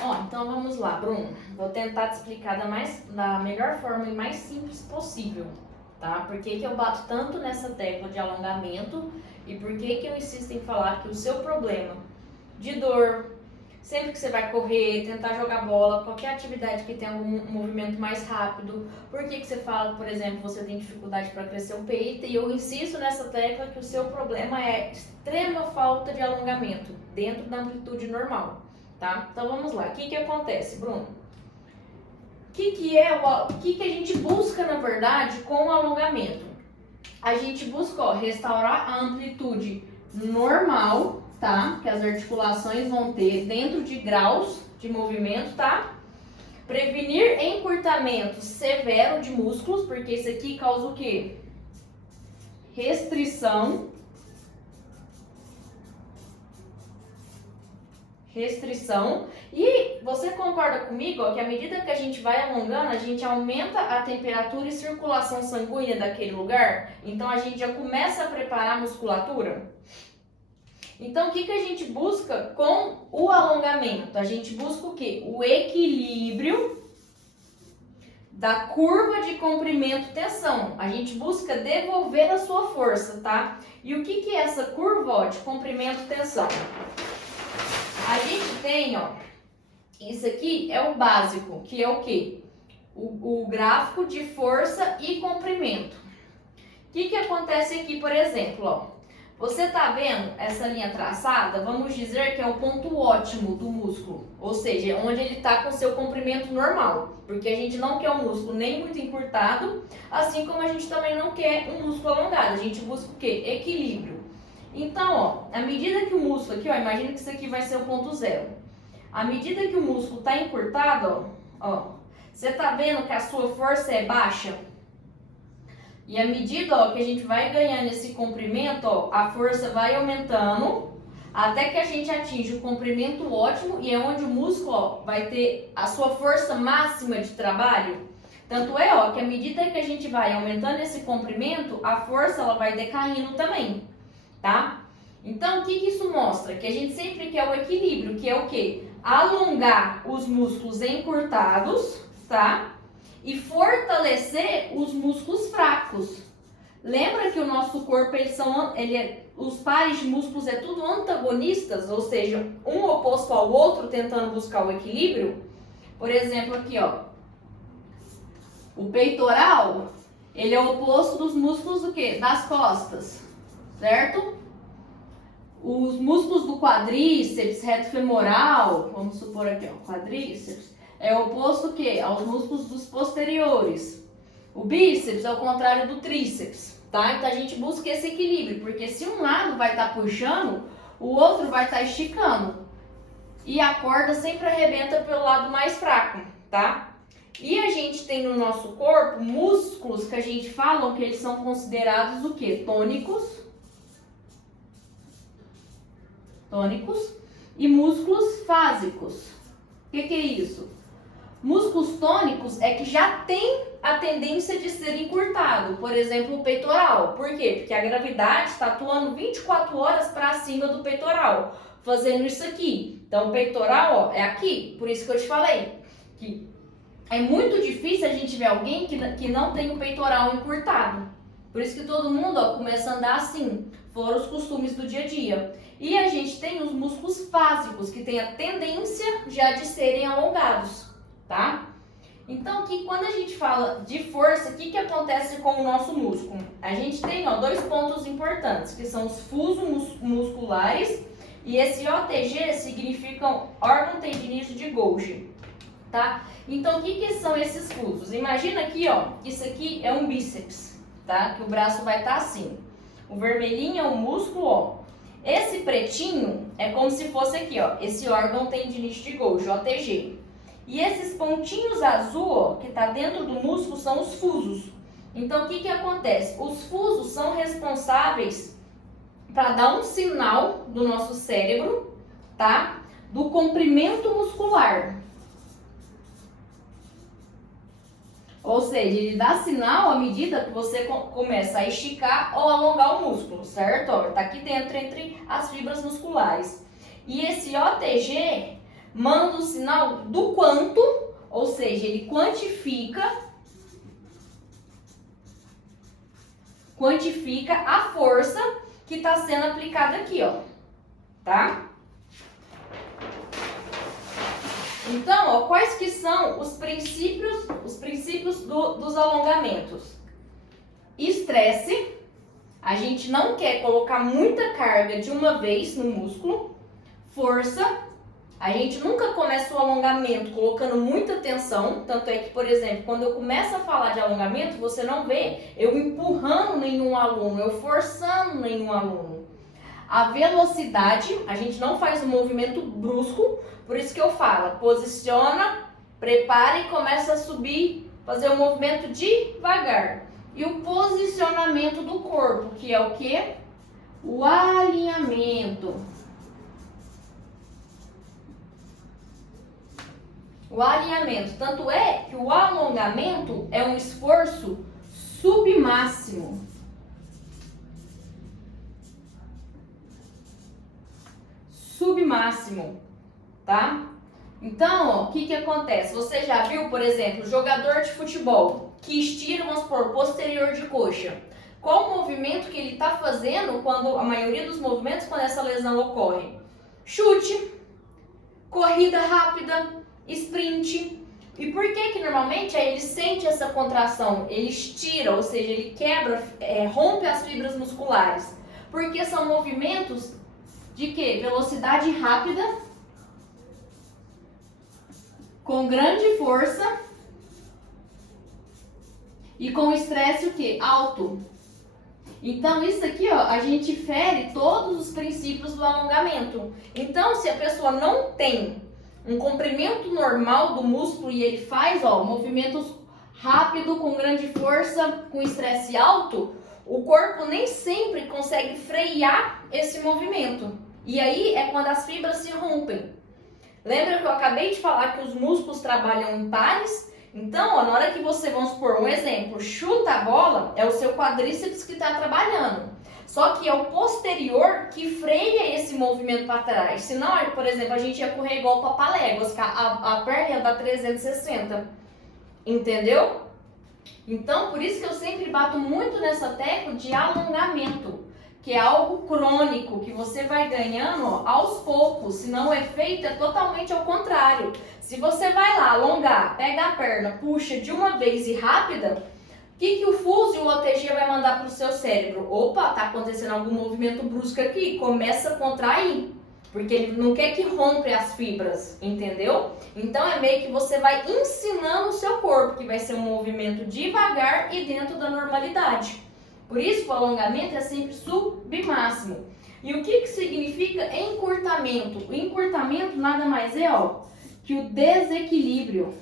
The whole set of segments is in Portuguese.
Ó, então vamos lá, Bruno. Vou tentar te explicar da melhor forma e mais simples possível, tá? Por que que eu bato tanto nessa tecla de alongamento e por que que eu insisto em falar que o seu problema de dor, sempre que você vai correr, tentar jogar bola, qualquer atividade que tenha um movimento mais rápido, por que que você fala, por exemplo, você tem dificuldade para crescer o peito e eu insisto nessa tecla que o seu problema é extrema falta de alongamento dentro da amplitude normal. Tá? Então vamos lá. O que acontece, Bruno? O que a gente busca, na verdade, com o alongamento? A gente busca, ó, restaurar a amplitude normal, tá? Que as articulações vão ter dentro de graus de movimento, tá? Prevenir encurtamento severo de músculos, porque isso aqui causa o quê? Restrição. E você concorda comigo, ó, que à medida que a gente vai alongando, a gente aumenta a temperatura e circulação sanguínea daquele lugar? Então a gente já começa a preparar a musculatura? Então o que a gente busca com o alongamento? A gente busca o quê? O equilíbrio da curva de comprimento-tensão. A gente busca devolver a sua força, tá? E o que é essa curva, ó, de comprimento-tensão? A gente tem, ó, isso aqui é o básico, que é o quê? O gráfico de força e comprimento. O que acontece aqui, por exemplo, ó? Você tá vendo essa linha traçada? Vamos dizer que é o ponto ótimo do músculo, ou seja, onde ele tá com o seu comprimento normal, porque a gente não quer um músculo nem muito encurtado, assim como a gente também não quer um músculo alongado, a gente busca o quê? Equilíbrio. Então, ó, à medida que o músculo aqui, ó, imagina que isso aqui vai ser o ponto zero. À medida que o músculo está encurtado, ó, você tá vendo que a sua força é baixa? E à medida, ó, que a gente vai ganhando esse comprimento, ó, a força vai aumentando até que a gente atinge o comprimento ótimo e é onde o músculo, ó, vai ter a sua força máxima de trabalho. Tanto é, ó, que à medida que a gente vai aumentando esse comprimento, a força ela vai decaindo também, tá? Então, o que isso mostra? Que a gente sempre quer o equilíbrio, que é o quê? Alongar os músculos encurtados, tá? E fortalecer os músculos fracos. Lembra que o nosso corpo, os pares de músculos é tudo antagonistas, ou seja, um oposto ao outro, tentando buscar o equilíbrio? Por exemplo, aqui, ó. O peitoral, ele é o oposto dos músculos do quê? Das costas, certo? Os músculos do quadríceps, reto femoral, vamos supor aqui, ó, quadríceps, é oposto o quê? Aos músculos dos posteriores. O bíceps é o contrário do tríceps, tá? Então a gente busca esse equilíbrio, porque se um lado vai estar puxando, o outro vai estar esticando. E a corda sempre arrebenta pelo lado mais fraco, tá? E a gente tem no nosso corpo músculos que a gente fala que eles são considerados o quê? Tônicos e músculos fásicos. O que é isso? Músculos tônicos é que já tem a tendência de ser encurtado, por exemplo, o peitoral. Por quê? Porque a gravidade está atuando 24 horas para cima do peitoral, fazendo isso aqui. Então, o peitoral, ó, é aqui, por isso que eu te falei que é muito difícil a gente ver alguém que não tem o peitoral encurtado. Por isso que todo mundo, ó, começa a andar assim, fora os costumes do dia a dia. E a gente tem os músculos fásicos, que tem a tendência já de serem alongados, tá? Então, aqui, quando a gente fala de força, o que acontece com o nosso músculo? A gente tem, ó, dois pontos importantes, que são os fusos musculares e esse OTG significam órgão tendinoso de Golgi, tá? Então, o que são esses fusos? Imagina aqui, ó, isso aqui é um bíceps, tá? Que o braço vai estar assim. O vermelhinho é o músculo, ó. Esse pretinho é como se fosse aqui, ó, esse órgão tendinite de Golgi, OTG. E esses pontinhos azul, ó, que tá dentro do músculo, são os fusos. Então, o que acontece? Os fusos são responsáveis para dar um sinal do nosso cérebro, tá? Do comprimento muscular. Ou seja, ele dá sinal à medida que você começa a esticar ou alongar o músculo, certo? Ó, tá aqui dentro, entre as fibras musculares. E esse OTG manda o sinal do quanto, ou seja, ele quantifica a força que está sendo aplicada aqui, ó, tá? Então, ó, quais que são os princípios dos alongamentos? Estresse, a gente não quer colocar muita carga de uma vez no músculo. Força, a gente nunca começa o alongamento colocando muita tensão, tanto é que, por exemplo, quando eu começo a falar de alongamento, você não vê eu empurrando nenhum aluno, eu forçando nenhum aluno. A velocidade, a gente não faz um movimento brusco, por isso que eu falo, posiciona, prepara e começa a subir, fazer um movimento devagar. E o posicionamento do corpo, que é o quê? O alinhamento. O alinhamento. Tanto é que o alongamento é um esforço submáximo. Submáximo, tá? Então, ó, o que acontece? Você já viu, por exemplo, jogador de futebol que estira, vamos supor, posterior de coxa. Qual o movimento que ele está fazendo quando a maioria dos movimentos quando essa lesão ocorre? Chute, corrida rápida, sprint. E por que normalmente aí ele sente essa contração? Ele estira, ou seja, ele quebra, rompe as fibras musculares. Porque são movimentos de quê? Velocidade rápida, com grande força e com estresse o quê? Alto. Então isso aqui, ó, a gente fere todos os princípios do alongamento. Então se a pessoa não tem um comprimento normal do músculo e ele faz, ó, movimentos rápido, com grande força, com estresse alto, o corpo nem sempre consegue frear esse movimento. E aí é quando as fibras se rompem. Lembra que eu acabei de falar que os músculos trabalham em pares? Então, ó, na hora que você, vamos supor, um exemplo, chuta a bola, é o seu quadríceps que está trabalhando. Só que é o posterior que freia esse movimento para trás. Senão, por exemplo, a gente ia correr igual papaléguas, a perna ia dar 360. Entendeu? Então, por isso que eu sempre bato muito nessa tecla de alongamento, que é algo crônico, que você vai ganhando, ó, aos poucos, senão o efeito é totalmente ao contrário. Se você vai lá alongar, pega a perna, puxa de uma vez e rápida, o que o fuso e o OTG vai mandar para o seu cérebro? Opa, tá acontecendo algum movimento brusco aqui, começa a contrair, porque ele não quer que rompa as fibras, entendeu? Então é meio que você vai ensinando o seu corpo, que vai ser um movimento devagar e dentro da normalidade. Por isso que o alongamento é sempre submáximo. E o que significa encurtamento? O encurtamento nada mais é, ó, que o desequilíbrio.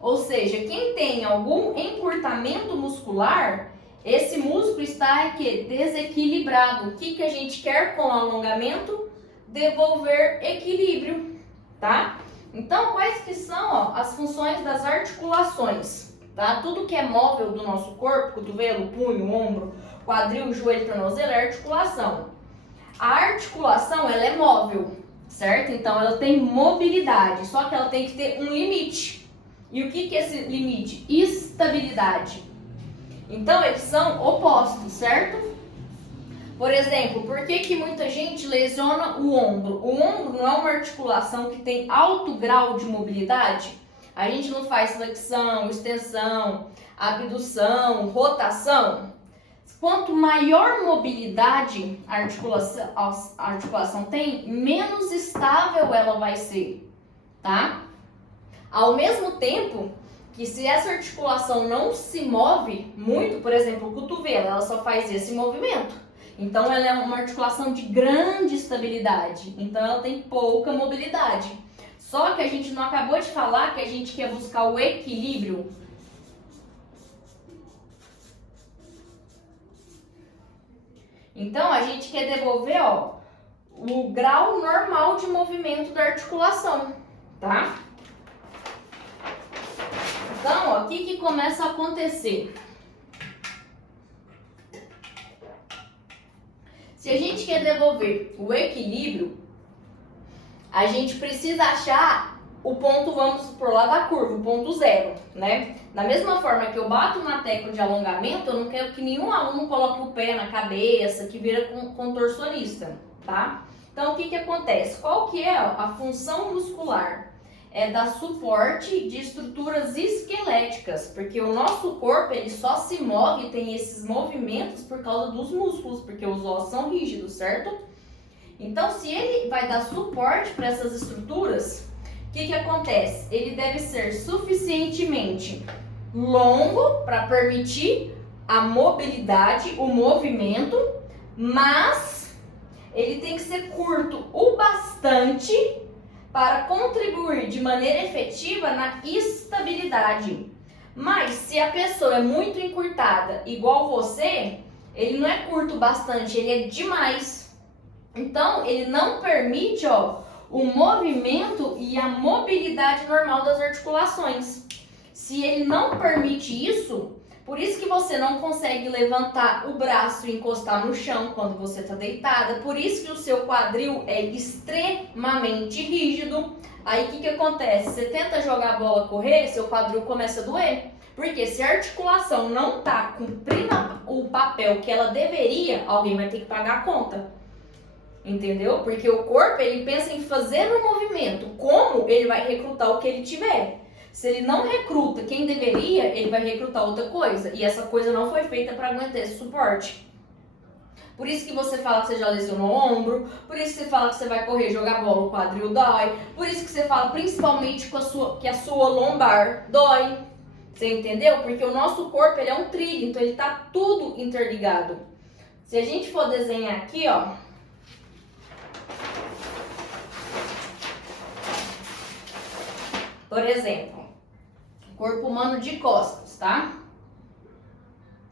Ou seja, quem tem algum encurtamento muscular, esse músculo está aqui desequilibrado. O que a gente quer com o alongamento? Devolver equilíbrio, tá? Então, quais que são, ó, as funções das articulações, tá? Tudo que é móvel do nosso corpo, cotovelo, punho, ombro, quadril, joelho, tornozelo, é articulação. A articulação, ela é móvel, certo? Então, ela tem mobilidade, só que ela tem que ter um limite. E o que é esse limite? Estabilidade. Então, eles são opostos, certo? Por exemplo, por que muita gente lesiona o ombro? O ombro não é uma articulação que tem alto grau de mobilidade? A gente não faz flexão, extensão, abdução, rotação. Quanto maior mobilidade a articulação tem, menos estável ela vai ser, tá? Ao mesmo tempo que se essa articulação não se move muito, por exemplo, o cotovelo, ela só faz esse movimento. Então ela é uma articulação de grande estabilidade, então ela tem pouca mobilidade. Só que a gente não acabou de falar que a gente quer buscar o equilíbrio. Então a gente quer devolver, ó, o grau normal de movimento da articulação, tá? Então, ó, o que começa a acontecer? Se a gente quer devolver o equilíbrio, a gente precisa achar o ponto, vamos supor, lá da curva, o ponto zero, né? Da mesma forma que eu bato na tecla de alongamento, eu não quero que nenhum aluno coloque o pé na cabeça, que vira contorcionista, tá? Então, o que acontece? Qual que é a função muscular? É dar suporte de estruturas esqueléticas, porque o nosso corpo ele só se move, tem esses movimentos por causa dos músculos, porque os ossos são rígidos, certo? Então, se ele vai dar suporte para essas estruturas, o que acontece? Ele deve ser suficientemente longo para permitir a mobilidade, o movimento, mas ele tem que ser curto o bastante para contribuir de maneira efetiva na estabilidade. Mas se a pessoa é muito encurtada, igual você, ele não é curto bastante, ele é demais. Então, ele não permite, o movimento e a mobilidade normal das articulações. Se ele não permite isso, por isso que você não consegue levantar o braço e encostar no chão quando você está deitada, por isso que o seu quadril é extremamente rígido. Aí o que acontece? Você tenta jogar a bola, correr, seu quadril começa a doer. Porque se a articulação não está cumprindo o papel que ela deveria, alguém vai ter que pagar a conta. Entendeu? Porque o corpo, ele pensa em fazer um movimento. Como ele vai recrutar o que ele tiver? Se ele não recruta quem deveria, ele vai recrutar outra coisa. E essa coisa não foi feita para aguentar esse suporte. Por isso que você fala que você já lesionou o ombro. Por isso que você fala que você vai correr, jogar bola, o quadril dói. Por isso que você fala principalmente que a sua lombar dói. Você entendeu? Porque o nosso corpo, ele é um trilho. Então ele tá tudo interligado. Se a gente for desenhar aqui, por exemplo, corpo humano de costas, tá?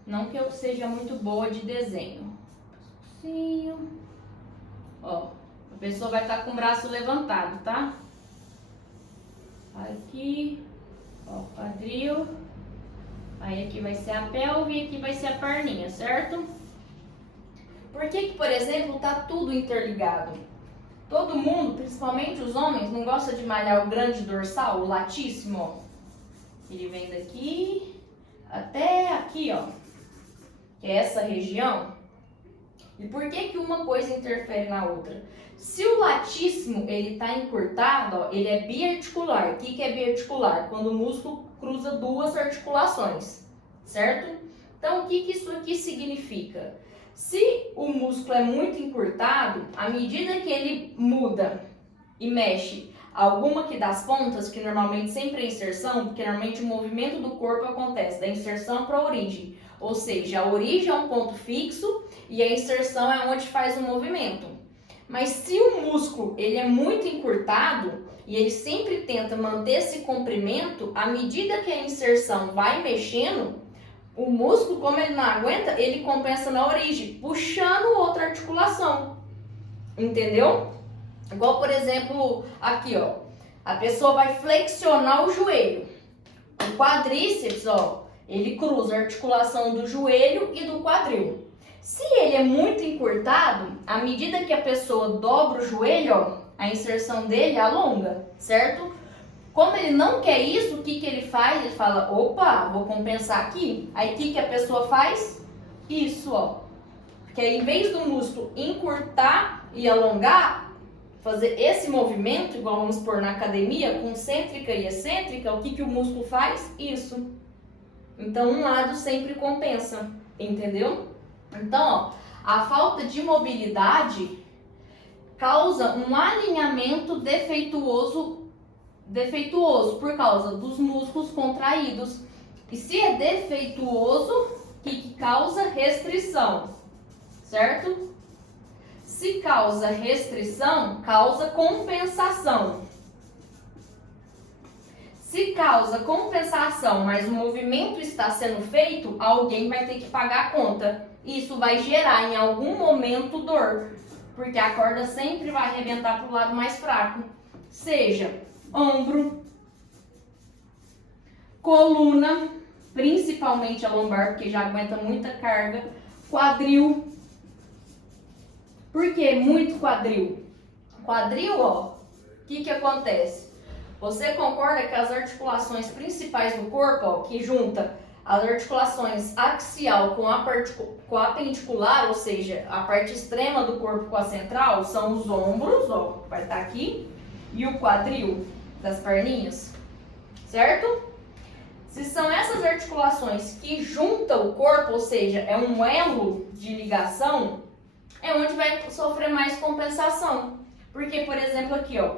Não que eu seja muito boa de desenho. A pessoa vai estar com o braço levantado, tá? Aqui, quadril. Aí aqui vai ser a pelve e aqui vai ser a perninha, certo? Por que, por exemplo, tá tudo interligado? Todo mundo, principalmente os homens, não gosta de malhar o grande dorsal, o latíssimo. Ele vem daqui até aqui, que é essa região. E por que uma coisa interfere na outra? Se o latíssimo ele está encurtado, ele é biarticular. O que é biarticular? Quando o músculo cruza duas articulações, certo? Então, o que isso aqui significa? Se o músculo é muito encurtado, à medida que ele muda e mexe alguma que das pontas, que normalmente sempre é inserção, porque normalmente o movimento do corpo acontece da inserção para a origem. Ou seja, a origem é um ponto fixo e a inserção é onde faz o movimento. Mas se o músculo ele é muito encurtado e ele sempre tenta manter esse comprimento, à medida que a inserção vai mexendo, o músculo, como ele não aguenta, ele compensa na origem, puxando outra articulação. Entendeu? Igual, por exemplo, aqui, a pessoa vai flexionar o joelho. O quadríceps, ele cruza a articulação do joelho e do quadril. Se ele é muito encurtado, à medida que a pessoa dobra o joelho, a inserção dele alonga, certo? Como ele não quer isso, o que ele faz? Ele fala, opa, vou compensar aqui. Aí o que a pessoa faz? Isso, Porque aí, em vez do músculo encurtar e alongar, fazer esse movimento, igual vamos pôr na academia, concêntrica e excêntrica, o que o músculo faz? Isso. Então, um lado sempre compensa, entendeu? Então, a falta de mobilidade causa um alinhamento defeituoso por causa dos músculos contraídos. E se é defeituoso, o que causa? Restrição, certo? Se causa restrição, causa compensação. Se causa compensação, mas o movimento está sendo feito, alguém vai ter que pagar a conta. Isso vai gerar em algum momento dor, porque a corda sempre vai arrebentar para o lado mais fraco. Seja ombro, coluna, principalmente a lombar, porque já aguenta muita carga, quadril, Por que muito quadril? Quadril, ó, o que acontece? Você concorda que as articulações principais do corpo, ó, que junta as articulações axial com a apendicular, ou seja, a parte extrema do corpo com a central, são os ombros, ó, vai estar aqui, e o quadril das perninhas, certo? Se são essas articulações que juntam o corpo, ou seja, é um elo de ligação, é onde vai sofrer mais compensação. Porque, por exemplo, aqui, ó,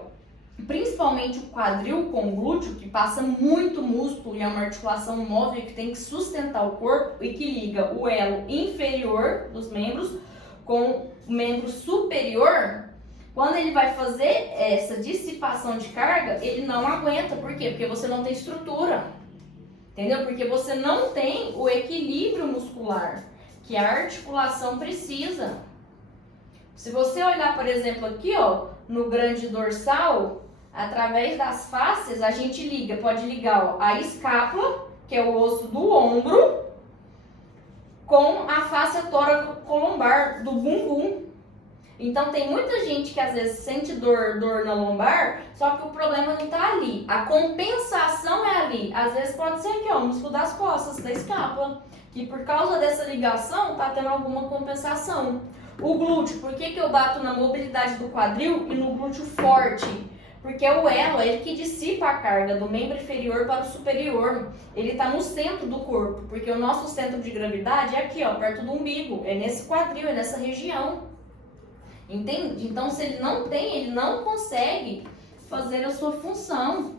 principalmente o quadril com o glúteo, que passa muito músculo e é uma articulação móvel que tem que sustentar o corpo e que liga o elo inferior dos membros com o membro superior, quando ele vai fazer essa dissipação de carga, ele não aguenta. Por quê? Porque você não tem estrutura, entendeu? Porque você não tem o equilíbrio muscular que a articulação precisa. Se você olhar, por exemplo, aqui, ó, no grande dorsal, através das fáscias, a gente pode ligar, ó, a escápula, que é o osso do ombro, com a fáscia tóraco-colombar do bumbum. Então, tem muita gente que às vezes sente dor na lombar, só que o problema não tá ali. A compensação é ali. Às vezes pode ser aqui, ó, o músculo das costas, da escápula, que por causa dessa ligação tá tendo alguma compensação. O glúteo, por que eu bato na mobilidade do quadril e no glúteo forte? Porque o elo é ele que dissipa a carga do membro inferior para o superior. Ele está no centro do corpo, porque o nosso centro de gravidade é aqui, ó, perto do umbigo. É nesse quadril, é nessa região. Entende? Então, se ele não tem, ele não consegue fazer a sua função.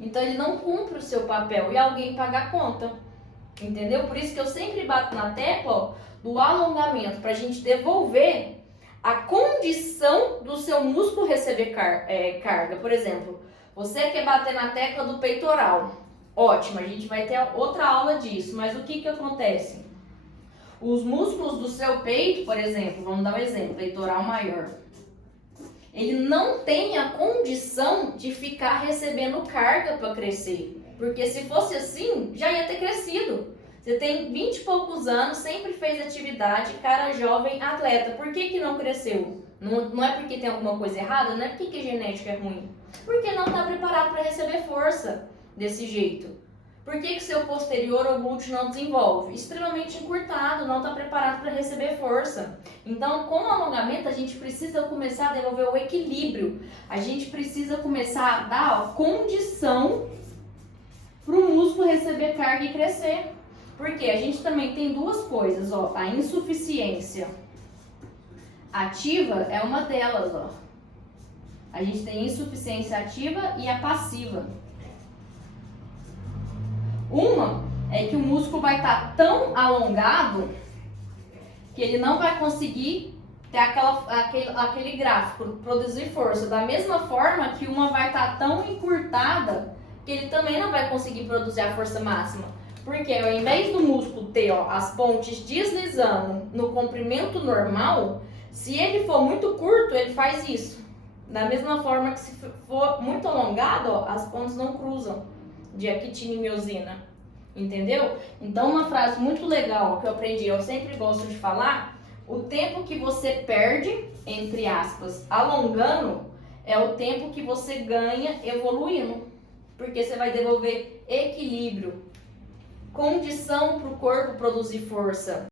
Então, ele não cumpre o seu papel e alguém paga a conta. Entendeu? Por isso que eu sempre bato na tecla, ó, do alongamento, para a gente devolver a condição do seu músculo receber carga. Por exemplo, você quer bater na tecla do peitoral. Ótimo, a gente vai ter outra aula disso. Mas o que acontece? Os músculos do seu peito, por exemplo, vamos dar um exemplo, peitoral maior. Ele não tem a condição de ficar recebendo carga para crescer. Porque se fosse assim, já ia ter crescido. Você tem 20 e poucos anos, sempre fez atividade, cara jovem, atleta. Por que não cresceu? Não é porque tem alguma coisa errada, não é porque a genética é ruim. Porque não está preparado para receber força desse jeito. Por que seu posterior ou glúteo não desenvolve? Extremamente encurtado, não está preparado para receber força. Então, com o alongamento, a gente precisa começar a desenvolver o equilíbrio. A gente precisa começar a dar condição para o músculo receber carga e crescer. Porque a gente também tem duas coisas, ó, a insuficiência ativa é uma delas, ó. A gente tem insuficiência ativa e a passiva. Uma é que o músculo vai estar tão alongado que ele não vai conseguir ter aquele gráfico, produzir força. Da mesma forma que uma vai estar tão encurtada que ele também não vai conseguir produzir a força máxima. Porque ao invés do músculo ter, ó, as pontes deslizando no comprimento normal, se ele for muito curto, ele faz isso. Da mesma forma que se for muito alongado, ó, as pontes não cruzam de actina e miosina. Entendeu? Então, uma frase muito legal que eu aprendi, eu sempre gosto de falar, o tempo que você perde, entre aspas, alongando, é o tempo que você ganha evoluindo. Porque você vai devolver equilíbrio, condição para o corpo produzir força.